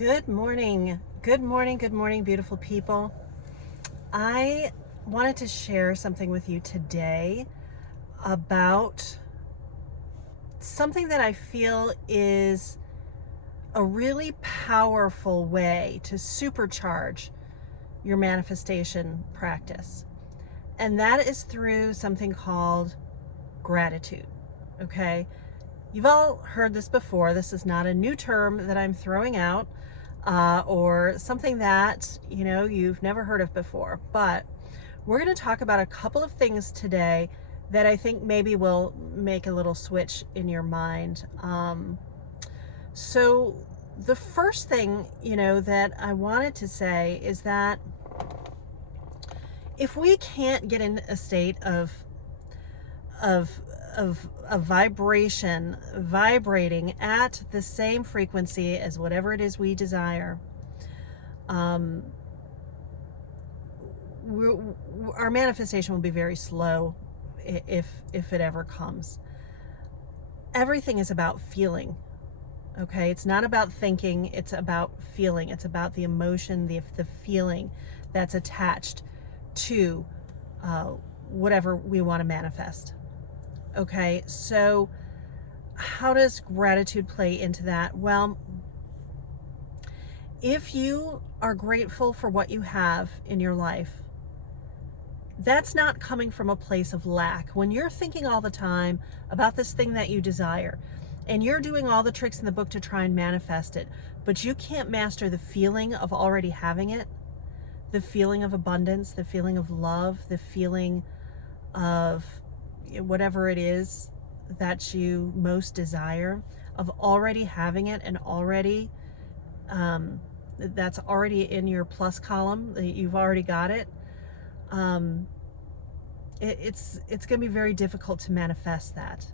Good morning. Good morning. Good morning, beautiful people. I wanted to share something with you today about something that I feel is a really powerful way to supercharge your manifestation practice. And that is through something called gratitude. Okay? You've all heard this before. This is not a new term that I'm throwing out. Or something that you've never heard of before, but we're going to talk about a couple of things today that I think maybe will make a little switch in your mind. So the first thing that I wanted to say is that if we can't get in a state of a vibration vibrating at the same frequency as whatever it is we desire, our manifestation will be very slow if it ever comes. Everything is about feeling. Okay, it's not about thinking, it's about feeling. It's about the emotion, the feeling that's attached to whatever we want to manifest. Okay, so how does gratitude play into that? Well, if you are grateful for what you have in your life, that's not coming from a place of lack. When you're thinking all the time about this thing that you desire, and you're doing all the tricks in the book to try and manifest it, but you can't master the feeling of already having it, the feeling of abundance, the feeling of love, the feeling of whatever it is that you most desire, of already having it and already that's already in your plus column, you've already got it. It's going to be very difficult to manifest that.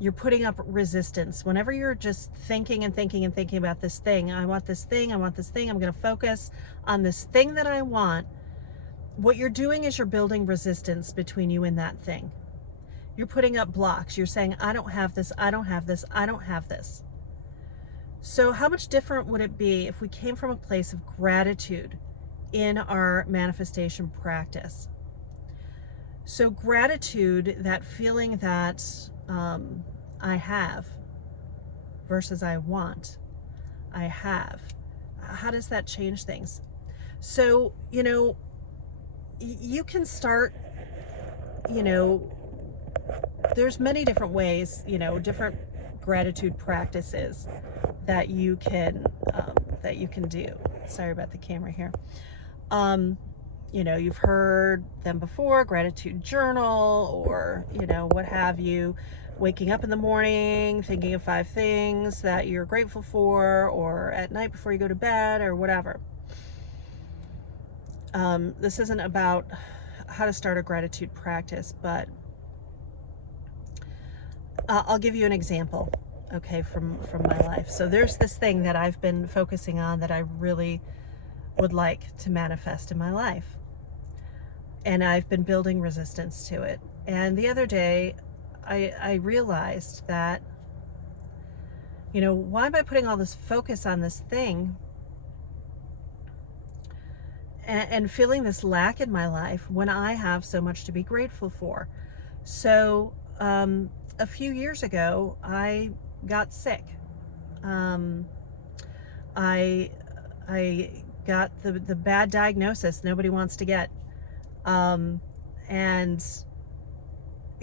You're putting up resistance whenever you're just thinking and thinking and thinking about this thing. I want this thing, I want this thing, I'm going to focus on this thing that I want. What you're doing is you're building resistance between you and that thing. You're putting up blocks. You're saying, I don't have this, I don't have this, I don't have this. So how much different would it be if we came from a place of gratitude in our manifestation practice? So gratitude, that feeling that I have versus I want, I have. How does that change things? So, you can start, there's many different ways, different gratitude practices that you can do. Sorry about the camera here. You've heard them before, gratitude journal, or, what have you, waking up in the morning, thinking of 5 things that you're grateful for, or at night before you go to bed, or whatever. This isn't about how to start a gratitude practice, but I'll give you an example, okay, from my life. So there's this thing that I've been focusing on that I really would like to manifest in my life. And I've been building resistance to it. And the other day, I realized that, why am I putting all this focus on this thing and feeling this lack in my life when I have so much to be grateful for? So a few years ago, I got sick. I got the bad diagnosis nobody wants to get. And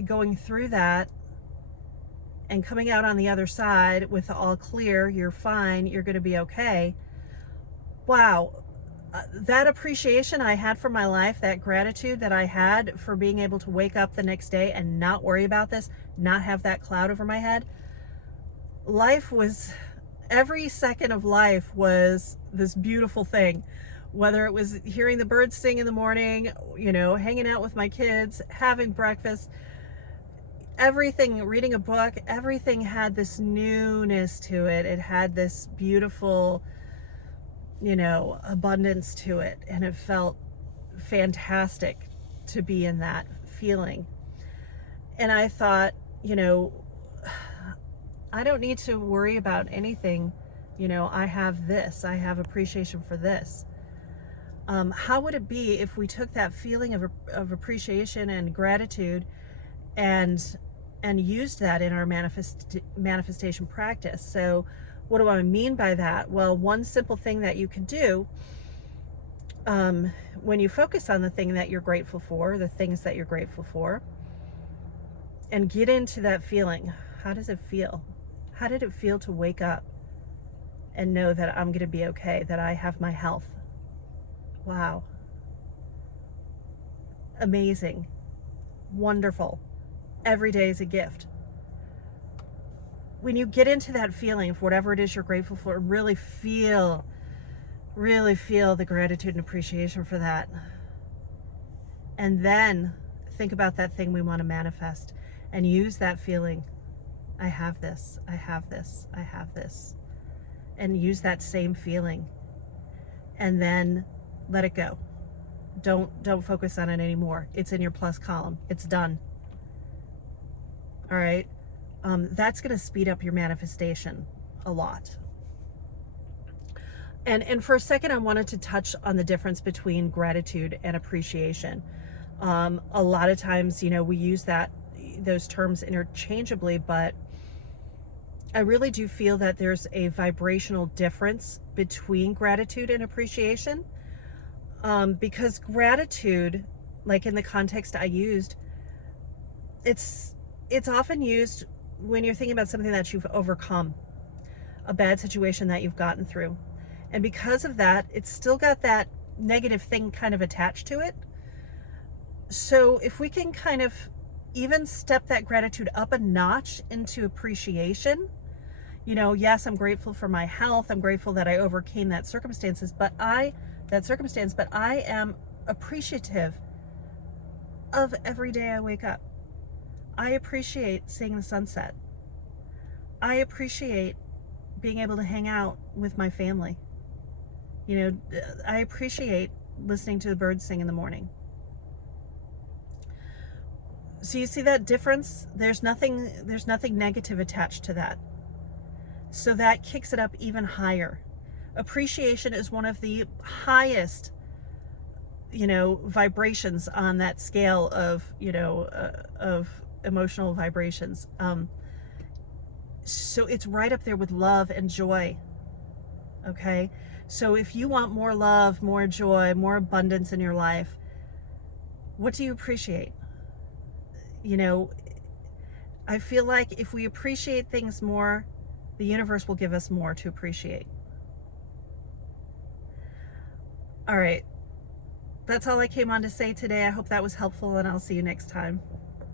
going through that and coming out on the other side with all clear, you're fine, you're going to be okay. Wow. That appreciation I had for my life, that gratitude that I had for being able to wake up the next day and not worry about this, not have that cloud over my head. Every second of life was this beautiful thing. Whether it was hearing the birds sing in the morning, hanging out with my kids, having breakfast, everything, reading a book, everything had this newness to it. It had this beautiful, abundance to it. And it felt fantastic to be in that feeling. And I thought, I don't need to worry about anything I have this, I have appreciation for this. How would it be if we took that feeling of appreciation and gratitude and used that in our manifestation practice? So what do I mean by that? Well, one simple thing that you can do, when you focus on the thing that you're grateful for, the things that you're grateful for, and get into that feeling. How does it feel? How did it feel to wake up and know that I'm going to be okay, that I have my health? Wow. Amazing. Wonderful. Every day is a gift. When you get into that feeling of whatever it is you're grateful for, really feel the gratitude and appreciation for that. And then think about that thing we want to manifest and use that feeling. I have this, I have this, I have this. And use that same feeling. And then let it go. Don't focus on it anymore. It's in your plus column. It's done. All right. That's going to speed up your manifestation a lot. And for a second, I wanted to touch on the difference between gratitude and appreciation. A lot of times, we use those terms interchangeably, but I really do feel that there's a vibrational difference between gratitude and appreciation. Because gratitude, like in the context I used, it's often used when you're thinking about something that you've overcome, a bad situation that you've gotten through. And because of that, it's still got that negative thing kind of attached to it. So if we can kind of even step that gratitude up a notch into appreciation, yes, I'm grateful for my health. I'm grateful that I overcame that circumstance, but I am appreciative of every day I wake up. I appreciate seeing the sunset. I appreciate being able to hang out with my family. I appreciate listening to the birds sing in the morning. So you see that difference? There's nothing negative attached to that. So that kicks it up even higher. Appreciation is one of the highest, vibrations on that scale of emotional vibrations. So it's right up there with love and joy. Okay? So if you want more love, more joy, more abundance in your life, what do you appreciate? I feel like if we appreciate things more, the universe will give us more to appreciate. All right. That's all I came on to say today. I hope that was helpful, and I'll see you next time.